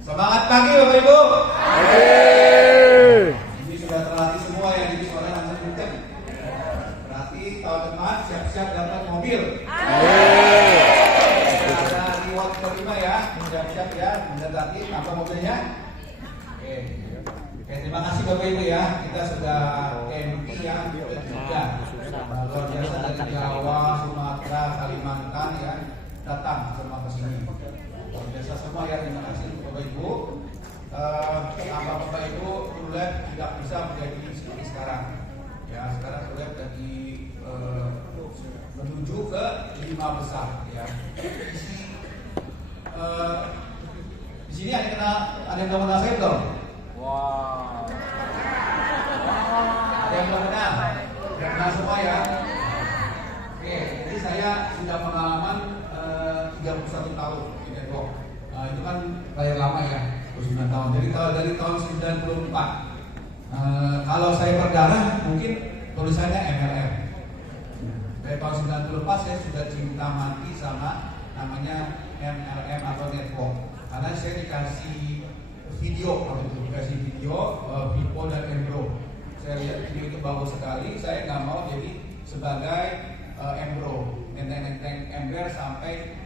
Semangat pagi Bapak Ibu. Yeay. Ini sudah terlatih semua ya, jadi suara langsung kenceng. Berarti tahun depan siap-siap dapat mobil. Ada reward kelima ya, siap-siap ya, mendekati apa mobilnya. Oke, terima kasih Bapak Ibu ya, kita sudah camping ya, juga luar biasa dari Jawa, Sumatera, Kalimantan ya, datang semua ke sini. Luar biasa semua ya, terima kasih Bapak Ibu. Apa Bapak Ibu Tulep tidak bisa menjadi seperti sekarang. Ya, sekarang Tulep lagi menuju ke 5 besar ya. Di sini ada yang belum kenal saya belum? Wow. Ada yang belum kenal? Belum kenal semua ya. Oke, jadi saya sudah pengalaman 31 tahun di Depok. Itu kan layar lama ya, 29 tahun. Jadi kalau dari tahun 94, kalau saya berdarah mungkin tulisannya MLM. Dari tahun 94 saya sudah cinta mati sama namanya MLM atau network. Karena saya dikasih video, waktu itu dikasih video Vivo dan Embro. Saya lihat video itu bagus sekali. Saya nggak mau jadi sebagai Embro, nenteng-nenteng ember sampai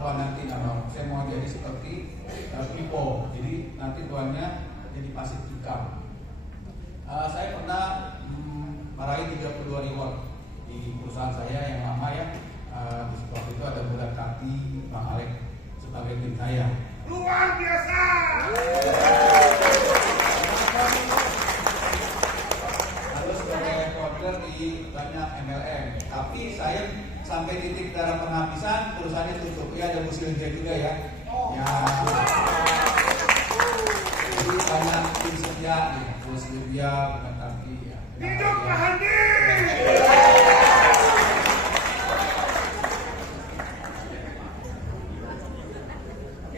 tuan nanti nggak mau. Saya mau jadi seperti Vivo. Jadi nanti tuannya jadi pasif income. Saya pernah meraih 32 reward di perusahaan saya yang lama ya. Waktu itu ada bulan kaki Bang Alek sebagai tim saya. Luar biasa. Lalu sebagai founder di banyak MLM. Tapi saya sampai titik darah penghabisan perusahaannya tutup. Ya ada musim juga ya. Ya. Jadi banyak tim setia, musim dia bukan kaki ya. Hidup Pak Handi.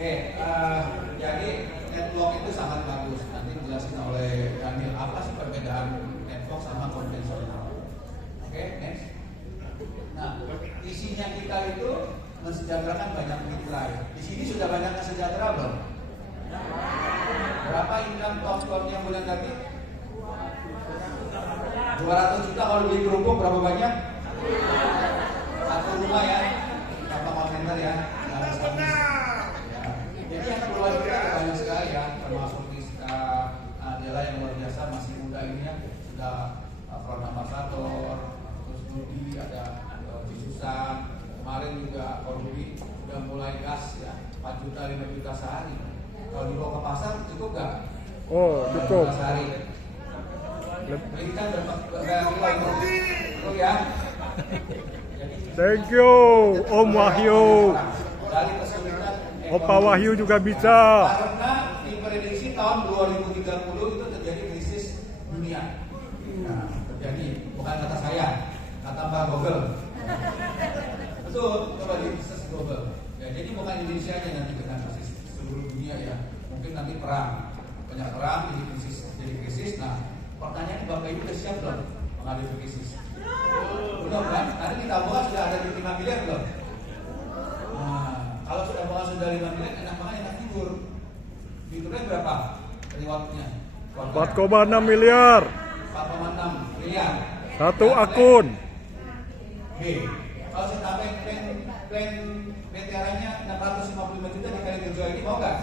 Oke, jadi network itu sangat bagus. Nanti dijelasin oleh Daniel apa sih perbedaan network sama konvensional. Oke, next. Nah, isinya kita itu mensejahterakan banyak mitra. Di sini sudah banyak yang sejahtera belum? Berapa income top-topnya bulan tadi? 200 juta kalau beli kerupuk berapa banyak? Satu rumah ya, berapa kontainer ya? Jadi yang keluar kita banyak sekali ya, termasuk Rizka, Adela yang luar biasa masih muda ini ya, sudah front ambassador, terus Budi ada Susan, kemarin juga Korbi sudah mulai gas ya, 4 juta 5 juta sehari. Kalau dibawa ke pasar cukup nggak? Oh, cukup. Sehari. Beli kan berapa kilo ya? Thank you, Om Wahyu. Dari kesulitan Opa Wahyu juga bisa. Karena diprediksi tahun 2030 itu terjadi krisis dunia. Nah, terjadi, bukan kata saya, kata Mbak Google. Betul, coba di riset global. Ya, jadi bukan Indonesia aja nanti kena krisis, seluruh dunia ya. Mungkin nanti perang, banyak perang jadi krisis. Nah, pertanyaan Bapak Ibu udah siap belum menghadapi krisis? Belum kan? Tadi di tabungan sudah ada di 5 miliar belum? Nah, kalau sudah tabungan sudah 5 miliar, enak banget enak tidur. Tidurnya berapa? Rewardnya 4,6 miliar. 4,6 miliar. Satu akun. B. Kalau saya tambah plan BTR-nya 655 juta dikali kerja ini mau nggak?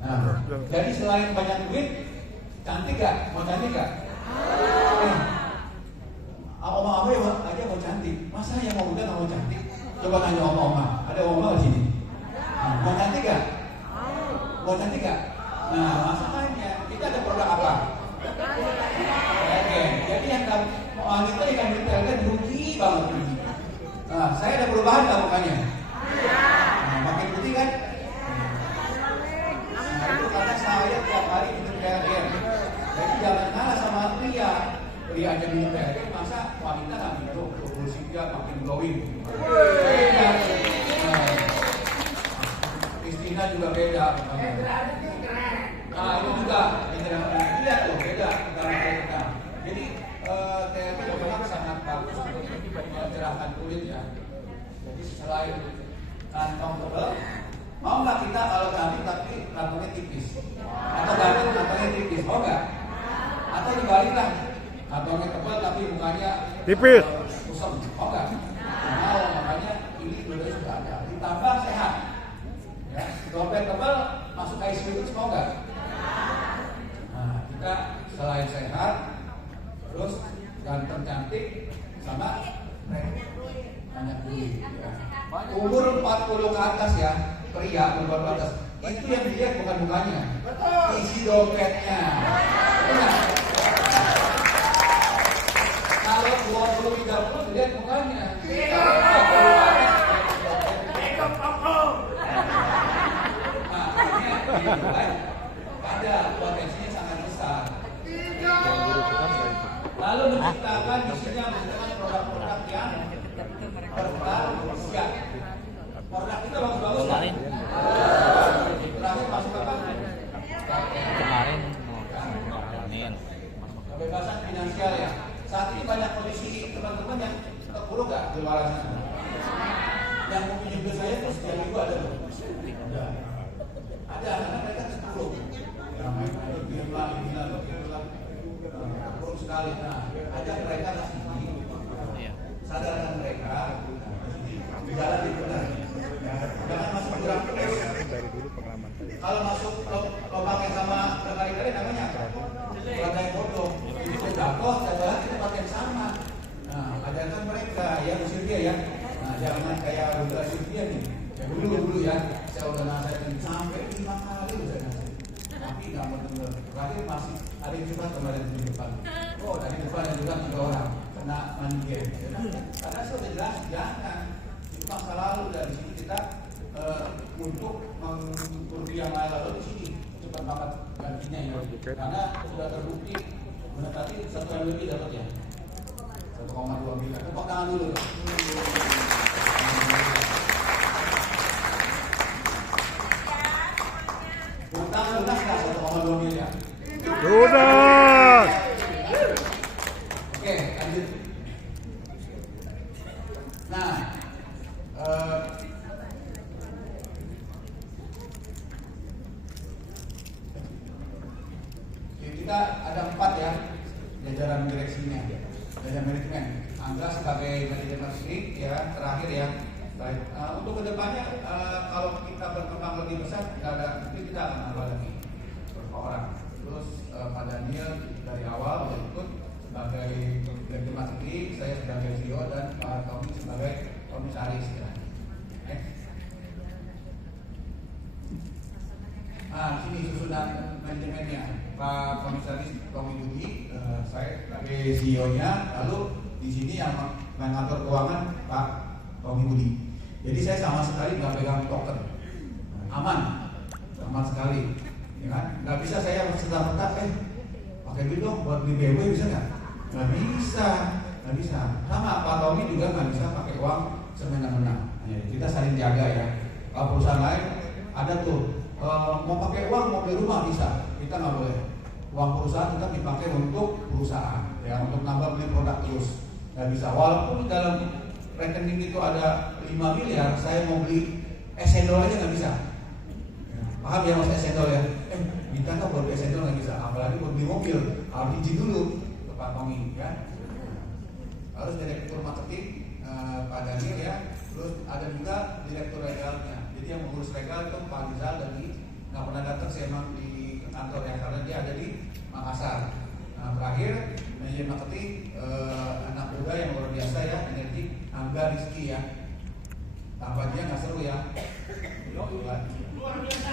Nah, jadi selain banyak duit, cantik gak? Mau cantik gak? Oma-oma aja mau cantik. Masa yang mau muda gak mau cantik? Coba tanya oma-oma. Ada oma di sini. Mau cantik gak? Mau cantik gak? Nah, masalahnya kita ada produk apa? Oke, jadi yang mau itu ikan detailnya rugi banget rugi. Nah, saya ada perubahan gak mukanya? Nah, makin putih kan? Nah, itu karena saya tiap hari minum PLN. Jadi jangan kalah sama pria. Pria aja minum PLN, masa wanita nggak minum? Bersih dia makin glowing. Beda. Kristina juga beda. Nah, itu juga. Lihat loh, beda. Jadi TLP memang sangat bagus untuk mencerahkan kulit ya. Jadi selain kantong tebal, mau nggak kita kalau ganti tapi kantongnya tipis? Atau ganti kantongnya tipis, mau nggak? Atau dibalik lah, kantongnya tebal tapi mukanya Tipis. kusem, mau nggak? Mau, makanya ini dua-duanya sudah ada. Ditambah sehat. Ya, dompet tebal masuk ICU terus mau nggak? Nah, kita selain sehat, terus ganteng cantik, sama banyak duit. Ya. Umur 40 ke atas ya, pria umur 40 ke atas, itu yang dilihat bukan mukanya, isi dompetnya. Benar. Kalau 20-30 dilihat mukanya. Ada potensinya sangat besar. Lalu menciptakan isinya menggunakan produk-produk yang berbahagia. Produk kita bagus-bagus kan? Terakhir masuk apa? Kemarin Kebebasan finansial ya. Saat ini banyak kondisi teman-teman yang terpuruk nggak di luar sana. Yang mau pinjam ke saya terus yang itu ada loh. Ada, karena mereka terpuruk. Yang main-main gila, terpuruk sekali. Nah, ajak mereka ke sini. Sadarkan mereka. Jalan di benar. Jangan masuk jurang terus. Kalau masuk lubang yang sama berkali-kali namanya apa? Rantai bodoh. Itu jatuh, jatuh lagi tempat yang sama. Nah, ajarkan mereka ya, usir dia ya. Nah, jangan kayak udah usir dia nih. Ya dulu ya, saya udah nasihatin sampai 5 kali udah nasihatin. Tapi nggak mau dengar. Terakhir masih ada yang juga kemarin di depan. Oh, dari depan yang juga 3 orang kena mandiin. Karena saya udah jelas jangan. Itu masa lalu dari sini kita untuk mengurus yang lalu di sini cepat banget gantinya ya. Karena sudah terbukti mendekati 1 M lebih dapat ya. 1,2 miliar. Tepuk tangan dulu. Utang lunas nggak 1,2 miliar? Lunas. Oke, lanjut. Nah, kita ada 4 ya jajaran direksinya, jajaran manajemen. Angga sebagai manajemen marketing ya, terakhir ya. Baik, untuk kedepannya kalau kita berkembang lebih besar, mungkin kita akan nambah lagi beberapa orang. Terus Pak Daniel dari awal sudah ikut sebagai direktur marketing, saya sebagai CEO dan Pak Tommy sebagai komisaris ya. Nah, sini susunan manajemennya. Pak Komisaris Tommy Budi, saya sebagai CEO-nya. Lalu di sini yang mengatur keuangan Pak Tommy Budi. Jadi saya sama sekali nggak pegang token, aman sekali, ya kan? Nggak bisa saya serta-merta, pakai duit dong buat beli BMW bisa nggak? Nggak bisa. Sama Pak Tommy juga nggak bisa pakai uang semena-mena. Kita saling jaga ya. Kalau perusahaan lain ada tuh. Mau pakai uang mau beli rumah bisa, kita nggak boleh. Uang perusahaan tetap dipakai untuk perusahaan, ya untuk nambah beli produk terus. Nggak bisa. Walaupun dalam rekening itu ada 5 miliar, saya mau beli es cendol aja nggak bisa. Paham ya mas es cendol ya? Minta nggak buat beli es cendol nggak bisa, apalagi buat beli mobil harus izin dulu ke Pak Tommy ya. Harus direktur marketing Pak Daniel ya. Terus ada juga direktur legalnya. Jadi yang mengurus legal itu Pak Rizal dari nggak pernah datang sih emang di kantor ya karena dia ada di Makassar. Nah, terakhir manajer marketing anak muda yang luar biasa ya, energi Angga Rizky ya. Tanpa dia nggak seru ya. Luar biasa.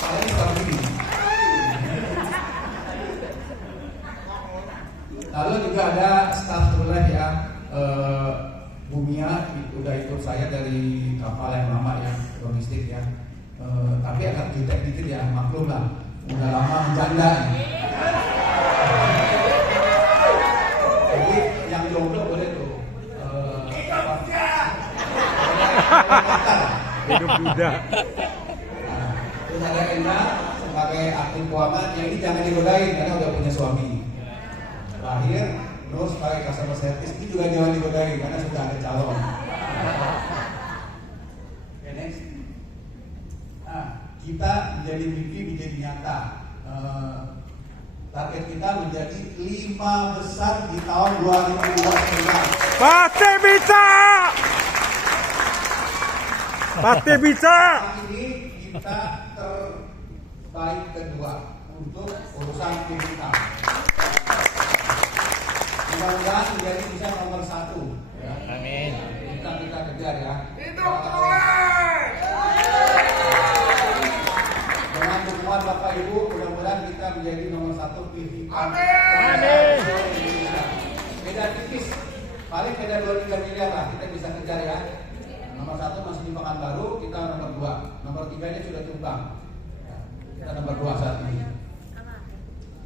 Saya seperti ini. Lalu juga ada staff terbaik ya. Bumia udah ikut saya dari kapal yang lama ya, domestik ya. Tapi agak jutek dikit ya, maklum lah. Udah lama menjanda ya. Jadi yang jomblo boleh tuh. Hidup muda. Terus ada Enda sebagai aktif keuangan, yang ini jangan digodain karena udah punya suami. Terakhir, terus sebagai customer service ini juga jangan digodain karena sudah ada calon. Oke, next. Nah, kita menjadi mimpi menjadi nyata. Target kita menjadi 5 besar di tahun 2029. Pasti bisa. Pasti bisa. Ini kita terbaik kedua untuk urusan kita. Mudah-mudahan menjadi bisa nomor 1. Ya. Amin. Kita kejar ya. Hidup Tuhan. Dengan dukungan Bapak Ibu, mudah-mudahan kita menjadi nomor 1 PVK. Amin. Beda tipis, paling beda 2-3 miliar lah kita bisa kejar ya. Nomor 1 masih di Pekanbaru, kita nomor 2. Nomor 3-nya sudah tumbang. Kita nomor 2 saat ini.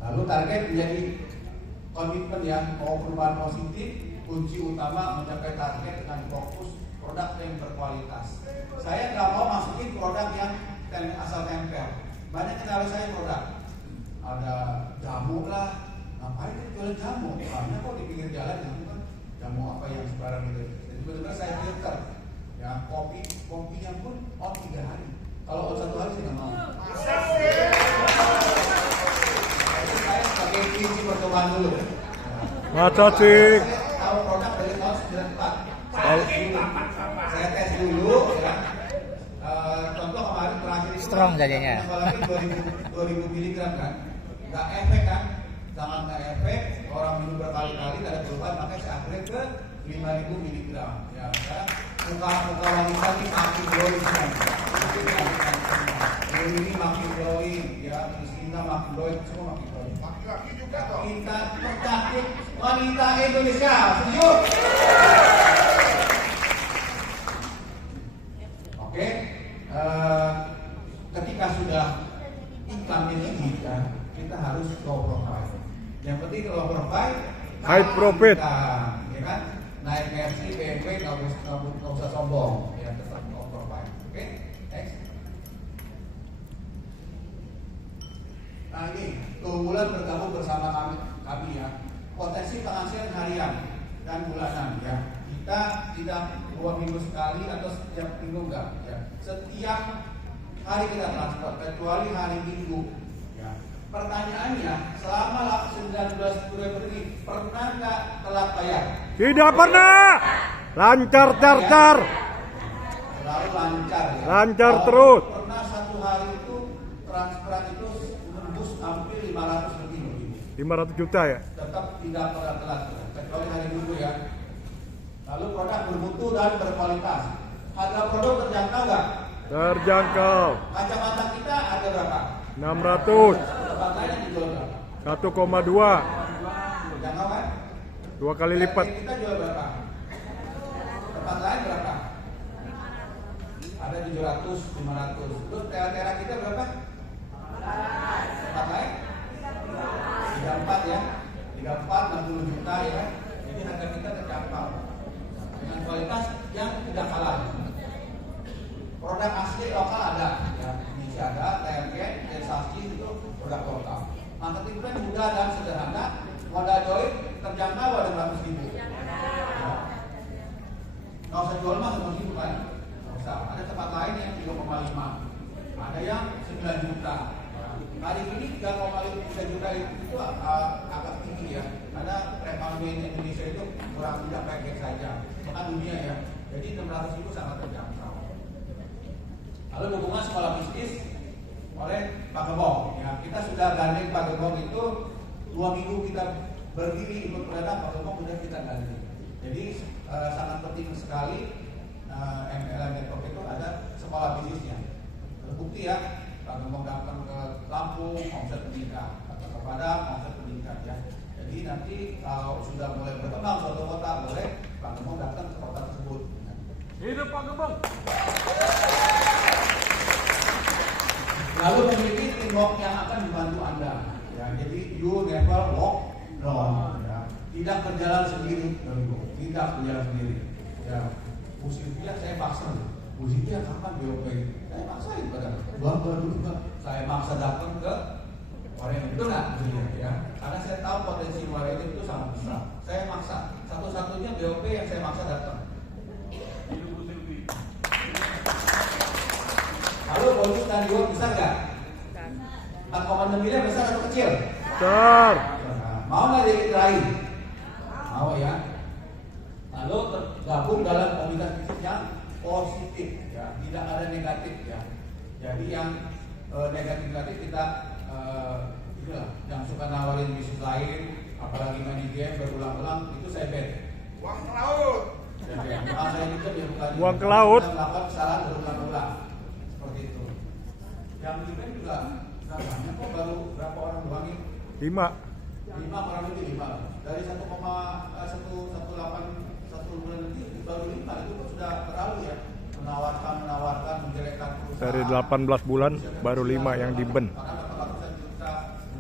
Lalu target menjadi komitmen ya, mau perubahan positif, kunci utama mencapai target dengan fokus produk yang berkualitas. Saya nggak mau masukin produk yang asal tempel. Banyak kenal saya produk, ada jamu lah, ngapain kita jualan jamu? Banyak kok di pinggir jalan jamu apa yang sekarang itu. Jadi benar-benar saya filter. Ya, kopinya pun on 3 hari. Kalau on 1 hari saya nggak mau. Saya sebagai kunci percobaan dulu. Masa sih? Tahu produk dari tahun 94. Saya tes dulu. Ya. Contoh kemarin terakhir itu Strong jadinya. 2000 mg kan, nggak efek kan? Sangat nggak efek. Orang minum berkali-kali nggak ada perubahan, makanya saya upgrade ke 5000 mg. Ya, sekarang muka wanita ini makin glowing kan? Ini makin glowing, ya, Kristina makin glowing, semua makin glowing. Laki-laki juga toh. Kita penyakit wanita Indonesia, setuju? Oke, ketika sudah income ini ya, kita harus low profile. Yang penting low profile, High profit. ya kan? Naik Mercy, BMW nggak usah sombong, ya tetap low profile. Oke, next. Nah ini keunggulan bergabung bersama kami ya. Potensi penghasilan harian dan bulanan ya. Kita tidak 2 minggu sekali atau setiap minggu enggak ya. Setiap hari kita transfer kecuali hari Minggu ya. Pertanyaannya, selama 19 bulan ini pernah nggak telat bayar? Tidak pernah. Lancar car. Selalu lancar ya. Lancar Kalau terus. Pernah 1 hari itu transferan itu menembus hampir 500 lebih begini. 500 juta ya. Tetap tidak pernah telat kecuali hari Minggu ya. Lalu produk bermutu dan berkualitas. Harga produk terjangkau nggak? Terjangkau. Kacamata kita ada berapa? 600. Tempat lain yang dijual berapa? 1,2. Terjangkau kan? 2 kali lipat. Kita jual berapa? Tempat lain berapa? Ada 700, 500. Terus tera kita berapa? Tempat lain? 34 ya. 34, 60 juta ya kan? Jadi harga kita terjangkau dengan kualitas yang tidak kalah. Produk asli lokal ada, ya, Indonesia ada, TMG, Sensasi itu produk lokal. Marketing plan mudah dan sederhana, modal join terjangkau ada berapa ribu. Ya. Nggak usah jual mah 100.000 kan? Nggak usah. Ada tempat lain yang 3,5, ada yang 9 juta. Hari ini 3,5 juta itu agak tinggi ya, karena perekonomian Indonesia itu kurang tidak baik saja, bahkan dunia ya. Jadi 600.000 sangat terjangkau. Lalu dukungan sekolah bisnis oleh Pak Gembong. Ya, kita sudah gandeng Pak Gembong itu 2 minggu kita berdiri ikut program Pak Gembong sudah kita gandeng. Jadi sangat penting sekali MLM Network itu ada sekolah bisnisnya. Terbukti ya, Pak Gembong datang ke Lampung, omset meningkat, atau ke Padang, omset meningkat ya. Jadi nanti kalau sudah mulai berkembang suatu kota, boleh Pak Gembong datang ke kota tersebut. Hidup Pak Gembong. Lalu memiliki teamwork yang akan membantu Anda. Ya, jadi you never walk alone. Ya. Tidak berjalan sendiri, tidak berjalan sendiri. Ya, Bu Sylvia saya paksa. Bu Sylvia kapan BOP? Saya paksain pada dulu. Saya maksa datang ke Korea itu nggak, ya. Karena saya tahu potensi Korea itu sangat besar. saya maksa. Satu-satunya BOP yang saya maksa datang. Lalu bonus dan reward besar nggak? 4,6 miliar besar atau kecil? Besar. Mau nggak diraih? Mau ya. Lalu tergabung dalam komunitas bisnis yang positif, ya, tidak ada negatif ya. Jadi yang negatif kita itulah yang suka nawarin bisnis lain, apalagi main game berulang-ulang itu saya ban. Uang ke laut. Saya juga dia bukan Buang ke laut. melakukan kesalahan berulang-ulang seperti itu. Yang di ban juga nggak banyak kok, baru berapa orang doang ini? 5 orang lebih 5 dari 1,118 bulan lebih baru 5 itu pun sudah terlalu ya, menawarkan menjelekkan perusahaan. Dari 18 bulan baru 5 yang di ban. Karena ratusan juta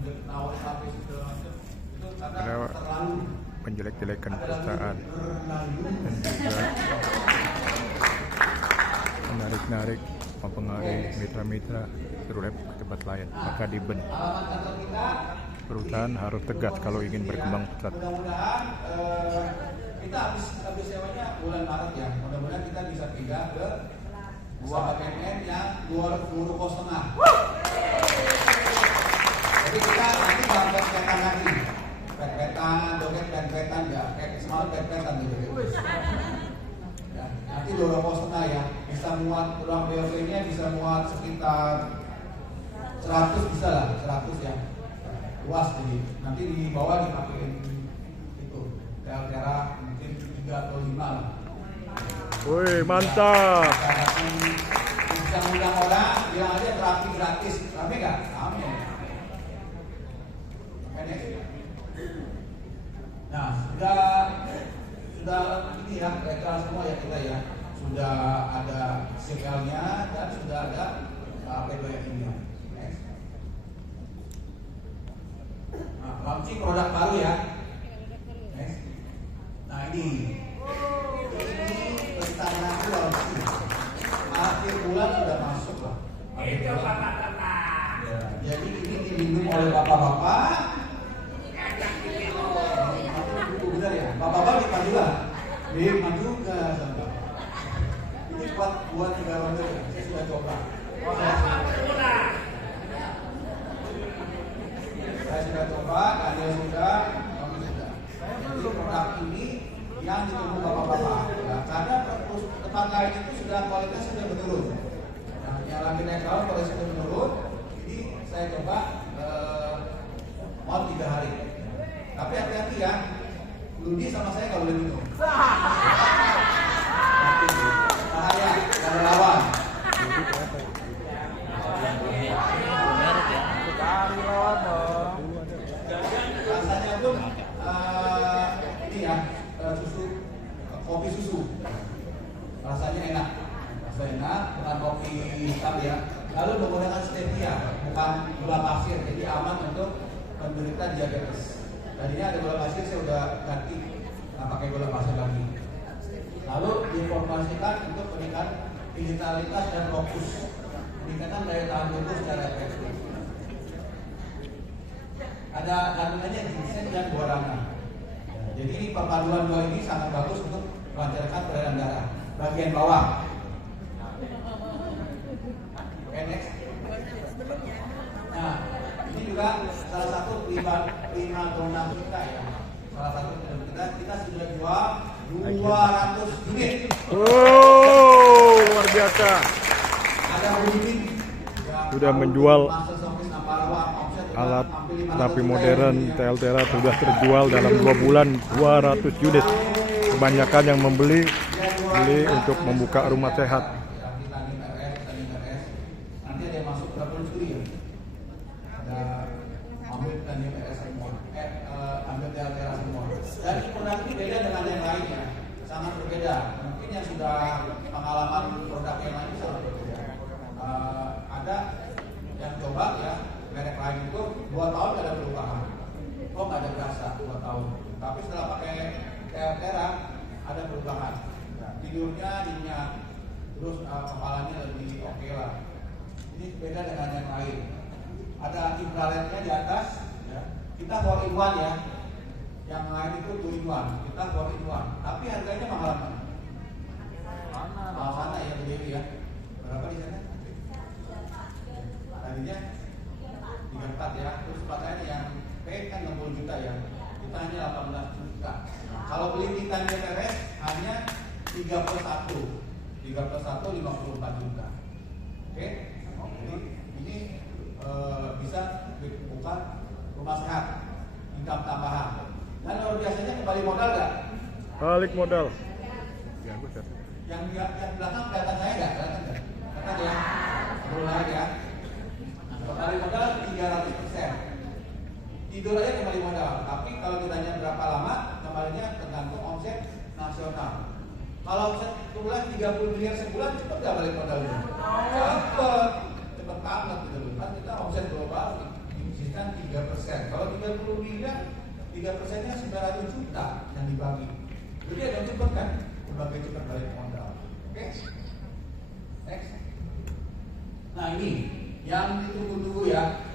menawarkan HP segala macam itu karena Karena terlalu menjelek-jelekan perusahaan dan juga menarik-narik mempengaruhi mitra-mitra terulep ke tempat lain, maka di ban. alamat kantor kita. Perusahaan harus tegas kalau ingin berkembang pesat. Mudah-mudahan kita habis sewanya bulan Maret ya. Mudah-mudahan kita bisa pindah ke usaha PNN yang 2 kos setengah. Jadi kita nanti bakal pet-petan lagi. Pet-petan, doket pet-petan ya. Kayak semalam pet-petan gitu. Ya, nanti 2 kos setengah ya. Bisa muat ruang BOP-nya bisa muat sekitar 100 bisa lah, 100 ya. Luas jadi nanti di bawah dipakein itu tera mungkin 3 atau 5 lah. Woi, mantap. Bisa undang orang bilang aja terapi gratis, rame nggak? Rame. Nah sudah ini ya mereka semua ya kita ya sudah ada CL-nya dan sudah ada P2F-nya. Launching produk baru ya. Nah ini rencanaku launching. Akhir bulan sudah masuk lah. Itu kata-kata. Ya, jadi ini diminum oleh bapak-bapak. Benar ya, bapak-bapak di juga. Memang juga sama. Ini buat 3 ronde ya. Saya sudah coba. Saya sudah coba, Daniel sudah, kami sudah. Jadi produk ini yang ditunggu bapak-bapak. Nah, karena tempat lain itu sudah kualitasnya sudah menurun. Nah, yang lagi naik daun kualitasnya sudah menurun. Jadi saya coba mau 3 hari. Tapi hati-hati ya, Ludi sama saya kalau boleh minum. Bahaya, gak ada lawan. Rasanya pun ini ya kopi susu rasanya enak, bukan kopi hitam ya. Lalu menggunakan stevia, bukan gula pasir, jadi aman untuk penderita diabetes. Tadinya ada gula pasir, saya udah ganti, nggak pakai gula pasir lagi. Lalu diinformasikan untuk meningkatkan vitalitas dan fokus, meningkatkan daya tahan tubuh secara efektif. Ada kandungannya ginseng dan guarana. Jadi ini perpaduan 2 ini sangat bagus untuk melancarkan peredaran darah bagian bawah. Next. Nah, ini juga salah satu prima donna kita ya. Salah satu kita sudah jual 200 unit. Oh, luar biasa. Ada unit Sudah menjual alat terapi modern TLTera sudah terjual dalam 2 bulan 200 unit. Kebanyakan yang membeli untuk membuka rumah sehat. Nanti ada yang masuk ke industri ya. Ada ambil TLTera semua. Ambil TLTera semua. Dan produk ini beda dengan yang lain ya. Sangat berbeda. Mungkin yang sudah pengalaman produk yang lain sangat berbeda. Ada yang coba ya merek lain itu 2 tahun gak ada perubahan, kok gak ada berasa 2 tahun. Tapi setelah pakai TLTera ada perubahan. Tidurnya nyenyak, terus kepalanya lebih oke lah. Ini beda dengan yang lain. Ada infrarednya di atas. Ya. Kita 4-in-1 ya. Yang lain itu 2-in-1, kita 4-in-1. Tapi harganya mahal kan? Mahal sana ya berdiri ya. Berapa di sana? Tadinya 34 ya. Terus pakaian yang P kan 60 juta ya. Kita hanya 18 juta. Kalau beli Titan GTRS hanya 3 plus 1 54 juta. Oke? Jadi ini bisa bukan rumah sehat, income tambahan. Dan luar biasanya kembali modal nggak? Balik modal. Ya, gue Yang belakang kelihatan saya nggak? Kelihatan ya? Turun lagi ya. Kembali modal 300%. Tidur aja kembali modal. Tapi kalau ditanya berapa lama, kembalinya tergantung omset nasional. Kalau omset bulan 30 miliar sebulan, cepat nggak balik modalnya? Cepat banget gitu. Kan kita omset global konsisten 3%. Kalau 30 miliar, 3%-nya 900 juta yang dibagi. Jadi agak cepat kan? Berbagai cepat balik modal. Oke? Next. Nah ini yang ditunggu-tunggu ya.